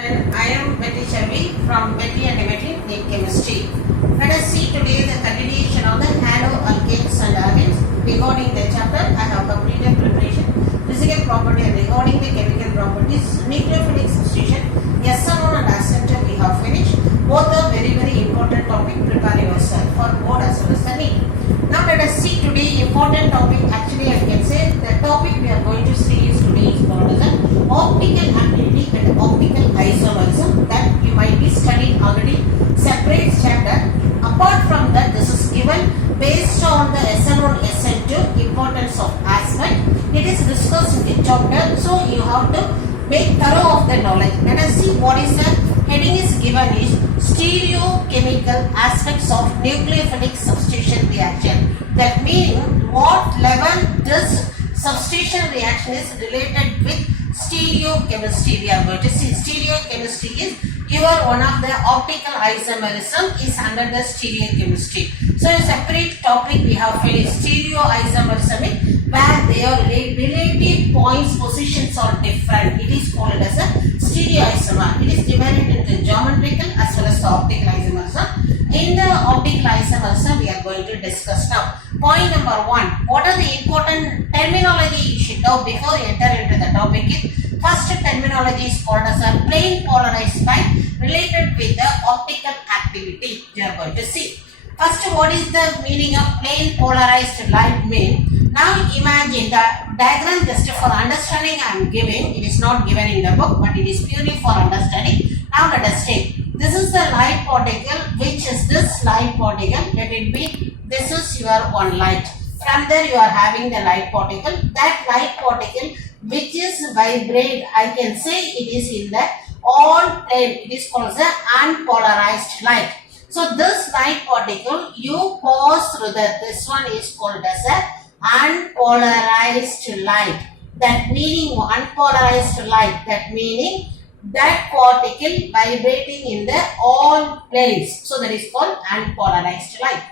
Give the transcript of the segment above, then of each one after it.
Then I am Betty Chavi from Betty and Emery in Chemistry. Let us see today the continuation of the haloalkanes and alkanes. Regarding the chapter, I have completed preparation. Physical property and regarding the chemical properties, nucleophilic substitution, SNO and acetone we have finished. Both are very important topic. Prepare yourself for board as well as the NEET. Now let us see today important topic. Actually I can say the topic we are going to see is today is called as optical activity and optical isomerism, that you might be studying already separate chapter. Apart from that, this is given based on the SN1 SN2 importance of aspect. It is discussed in the chapter, so you have to make thorough of the knowledge. Let us see what is the heading is given is stereochemical aspects of nucleophilic substitution reaction. That means what level this substitution reaction is related with stereochemistry. We are going to see stereochemistry is one of the optical isomerism is under the stereochemistry. So a separate topic we have finished. Stereoisomerism is where their relative points positions are different. It is called as a stereoisomer. It is divided into geometrical as well as the optical isomerism. In the optical isomerism we are going to discuss now. Point number 1. What are the important terminology you should know before you enter into the topic is first terminology is called as a plane polarized light related with the optical activity. You are going to see. First, what is the meaning of plane polarized light mean? Now imagine the diagram just for understanding I am giving. It is not given in the book but it is purely for understanding. Now let us take. This is the light particle. Which is this light particle? Let it be. This is your one light. From there you are having the light particle. That light particle which is vibrate, I can say it is in the all plane. It is called the unpolarized light. So this light particle you pass through this one is called as a unpolarized light. That meaning unpolarized light. That meaning that particle vibrating in the all planes. So that is called unpolarized light.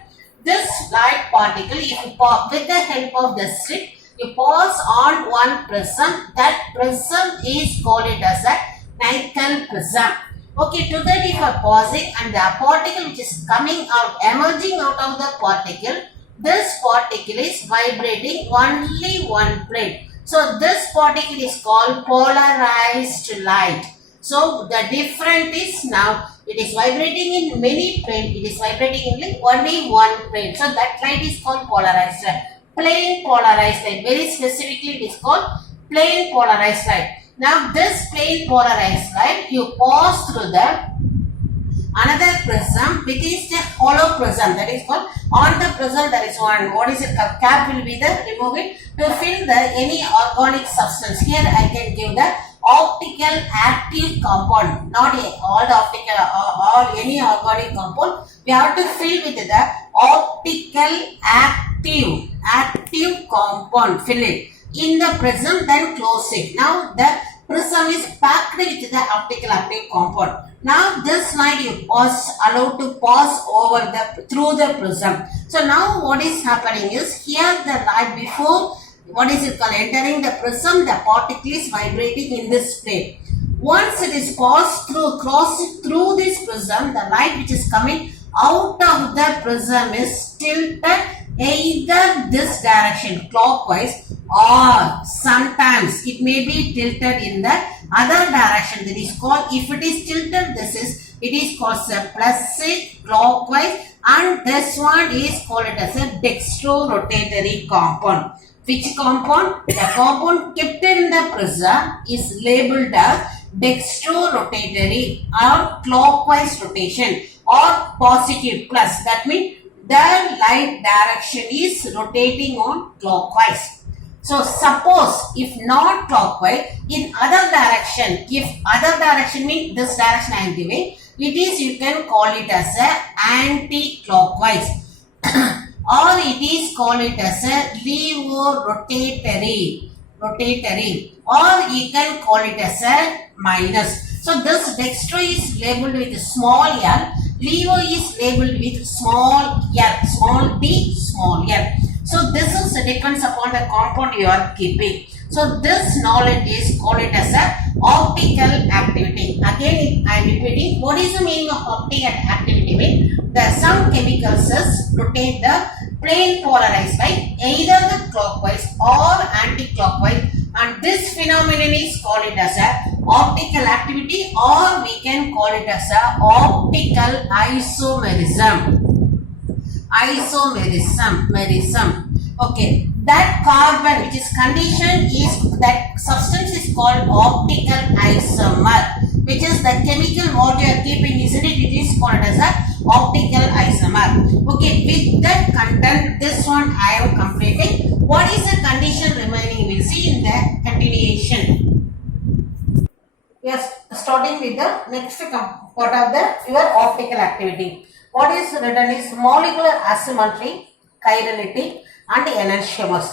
This light particle, if you with the help of the slit, you pass on one prism. That prism is called it as a Nickel prism. Okay, to that if you are pausing and the particle which is coming out, emerging out of the particle, this particle is vibrating only one plane. So this particle is called polarized light. So the difference is now it is vibrating in many planes. It is vibrating in only one plane. So that light is called polarized light. Plane polarized light. Very specifically it is called plane polarized light. Now this plane polarized light you pass through the another prism which is the hollow prism, that is called on the prism there is one, what is it, cap will be there, remove it to fill the any organic substance. Here I can give the optical active compound, not all the optical all any organic compound. We have to fill with the optical active compound, fill it in the prism, then close it. Now the prism is packed with the optical active compound. Now this light you allowed to pass over through the prism. So now what is happening is here the light before what is it called entering the prism, the particle is vibrating in this plane. Once it is passed through, crossed through this prism, the light which is coming out of the prism is tilted either this direction clockwise or sometimes it may be tilted in the other direction. That is called, if it is tilted, it is called a plus clockwise, and this one is called as a dextrorotatory compound. Which compound? The compound kept in the prism is labeled as dextrorotatory or clockwise rotation or positive plus. That means the light direction is rotating on clockwise. So suppose if not clockwise, in other direction, if other direction means this direction I am giving, it is you can call it as a anti-clockwise or it is called it as a levorotatory or you can call it as a minus. So this dextro is labeled with small l, levo is labeled with small l, small d, small l. So this is depends upon the compound you are keeping. So this knowledge is called it as a optical activity. Again, I am repeating, what is the meaning of optical activity? Means the some chemicals rotate the plane polarized light either the clockwise or anti-clockwise, and this phenomenon is called it as a optical activity, or we can call it as a optical isomerism. Okay, that carbon which is conditioned is that substance is called optical isomer, which is the chemical what you are keeping, isn't it? It is called as a optical isomer. Okay, with that content, this one I am completing. What is the condition remaining? We will see in the continuation. Yes, starting with the next part of the your optical activity. What is written is molecular asymmetry, chirality, and enantiomer.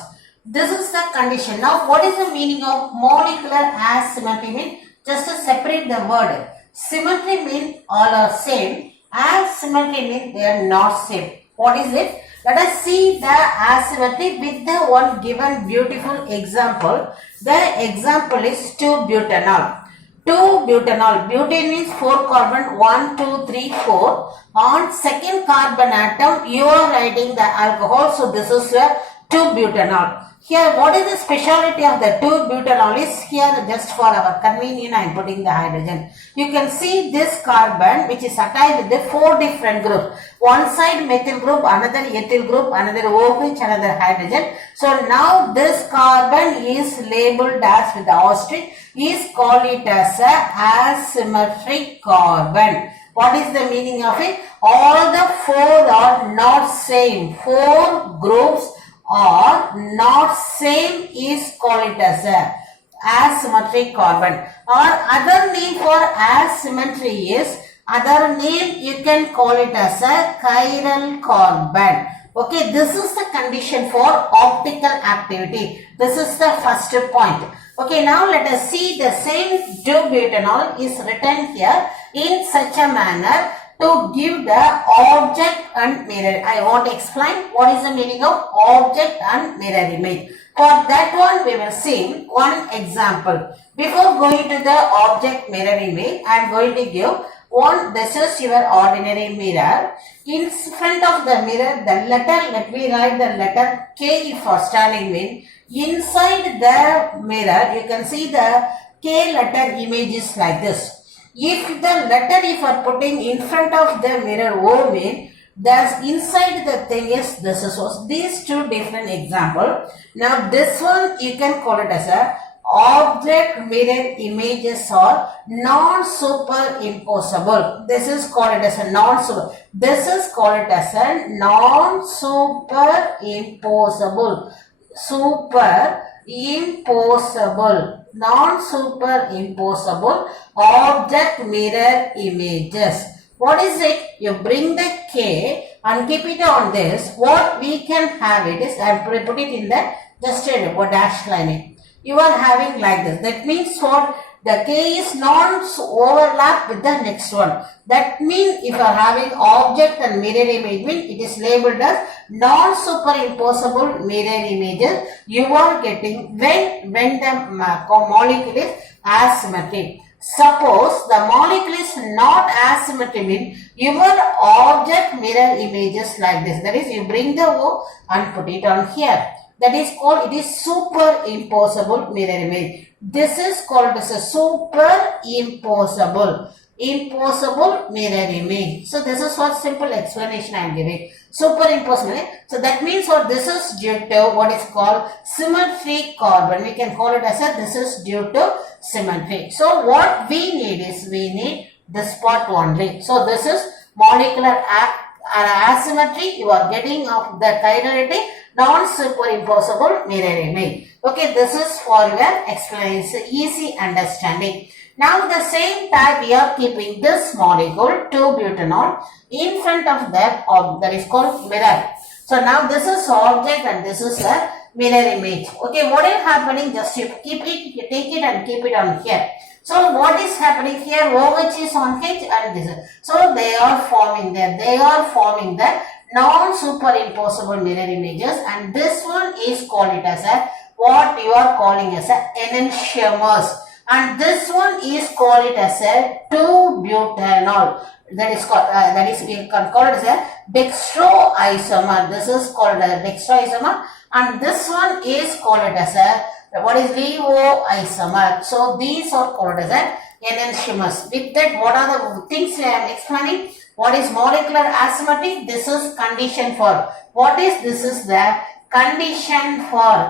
This is the condition. Now, what is the meaning of molecular asymmetry? Mean just to separate the word. Symmetry means all are same. Asymmetry means they are not same. What is it? Let us see the asymmetry with the one given beautiful example. The example is 2-butanol. 2-butanol. Butane is 4 carbon, 1, 2, 3, 4. On second carbon atom, you are writing the alcohol. So this is a 2-butanol. Here, what is the speciality of the 2-butanol is here just for our convenience I am putting the hydrogen. You can see this carbon which is attached with the 4 different groups. One side methyl group, another ethyl group, another OH, another hydrogen. So now this carbon is labeled as with the asterisk, is called it as a asymmetric carbon. What is the meaning of it? All the 4 are not same. 4 groups are not same is called it as a asymmetric carbon. Or other name for asymmetry is, other name you can call it as a chiral carbon. Okay, this is the condition for optical activity. This is the first point. Okay, now let us see the same 2-butanol is written here in such a manner to give the object and mirror. I want to explain what is the meaning of object and mirror image. For that one, we will see one example. Before going to the object mirror image, I am going to give one. This is your ordinary mirror. In front of the mirror, the letter, let me write the letter K for standing mean. Inside the mirror, you can see the K letter images like this. If the letter if are putting in front of the mirror O mean, thus inside the thing is this is these two different example. Now this one you can call it as a object mirror images are non-superimposable. This is called it as a non-super. This is called it as a non-superimposable. Non-superimposable object mirror images. What is it? You bring the K and keep it on this. What we can have it is, I put it in the just a dash line. You are having like this. That means what? The K is non-overlap with the next one. That means if you are having object and mirror image, it is labeled as non-superimposable mirror images. You are getting when the molecule is asymmetric. Suppose the molecule is not asymmetric, means your object mirror images like this. That is, you bring the O and put it on here. That is called, it is superimposable mirror image. This is called as a superimposable mirror image. So this is what simple explanation I am giving. Superimposable. So that means what, this is due to what is called symmetric carbon. We can call it as a, this is due to symmetry. So what we need is, we need this part only. So this is molecular asymmetry. You are getting of the chirality, non-superimposable mirror image. Okay, this is for your explanation, easy understanding. Now the same type we are keeping this molecule 2-butanol in front of that is called mirror. So now this is object and this is a mirror image. Okay, what is happening? Just you keep it, you take it and keep it on here. So what is happening here? OH is on H and this is. So they are forming there. They are forming the non-superimposable mirror images, and this one is called it as a what you are calling as a enantiomers, and this one is called it as a 2-butanol. That is called we can call it as a dextroisomer. This is called a dextroisomer, and this one is called it as a what is VO-isomer. So these are called as a enantiomers. With that, what are the things I am explaining? What is molecular asymptotic? This is condition for. What is this? Is the condition for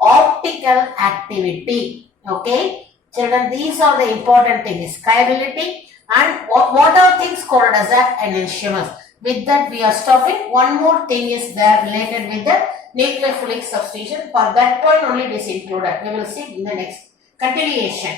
optical activity. Okay, children, these are the important things: chirality and what are things called as a enantiomers. With that, we are stopping. One more thing is there related with the nucleophilic substitution. For that point only it is included. We will see in the next continuation.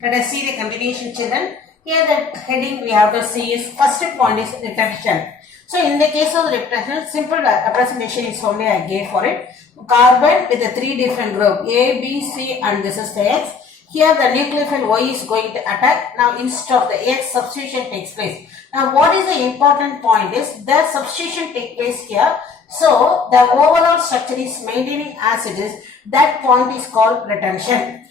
Let us see the continuation, children. Here the heading we have to see is first point is retention. So in the case of retention, simple representation is only I gave for it. Carbon with the 3 different group A, B, C, and this is the X. Here the nucleophile Y is going to attack. Now instead of the X, substitution takes place. Now what is the important point is the substitution takes place here. So the overall structure is maintaining as it is. That point is called retention.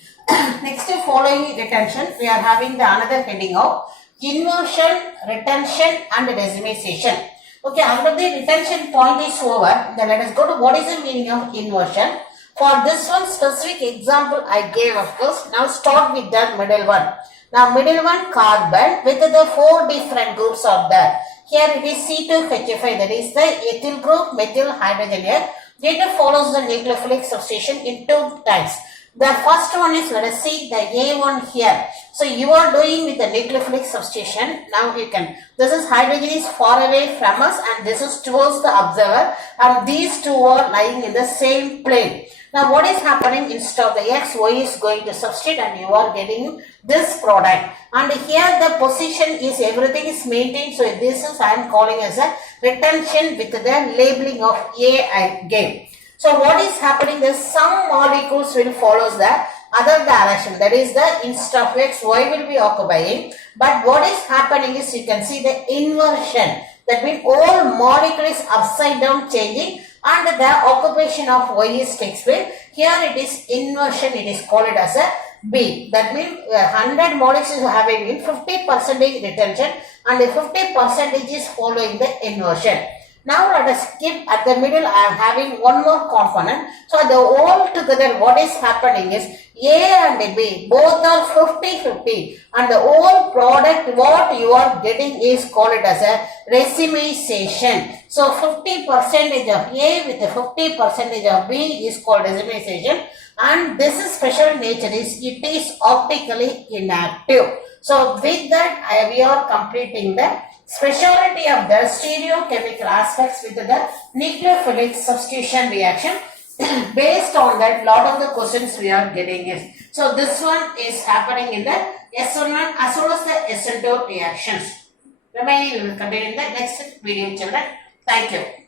Next, following retention, we are having the another heading of inversion, retention, and decimation. Okay, after the retention point is over, then let us go to what is the meaning of inversion. For this one specific example I gave, of course. Now start with the middle one. Now middle one, carbon with the 4 different groups are there. Here it is C2H5, that is the ethyl group, methyl hydrogen here. Later follows the nucleophilic substitution in 2 types. The first one is, let us see the A1 here. So you are doing with the nucleophilic substitution. Now you can, this is hydrogen is far away from us and this is towards the observer, and these two are lying in the same plane. Now what is happening, instead of the X, Y is going to substitute and you are getting this product. And here the position is, everything is maintained. So this is I am calling as a retention with the labeling of A I gave. So what is happening is some molecules will follow the other direction. That is the instead of X, Y will be occupying. But what is happening is you can see the inversion. That means all molecule is upside down changing and the occupation of Y is takes place. Here it is inversion, it is called as a B. That means 100 molecules is having 50% retention and 50% is following the inversion. Now let us skip at the middle. I am having one more component. So the all together what is happening is A and B both are 50-50 and the whole product what you are getting is called as a racemization. So 50% of A with the 50% of B is called racemization, and this is special nature is it is optically inactive. So with that we are completing the speciality of the stereochemical aspects with the nucleophilic substitution reaction. Based on that, lot of the questions we are getting is. So this one is happening in the SN1 as well as the SN2 reactions. Remaining we will continue in the next video, children. Thank you.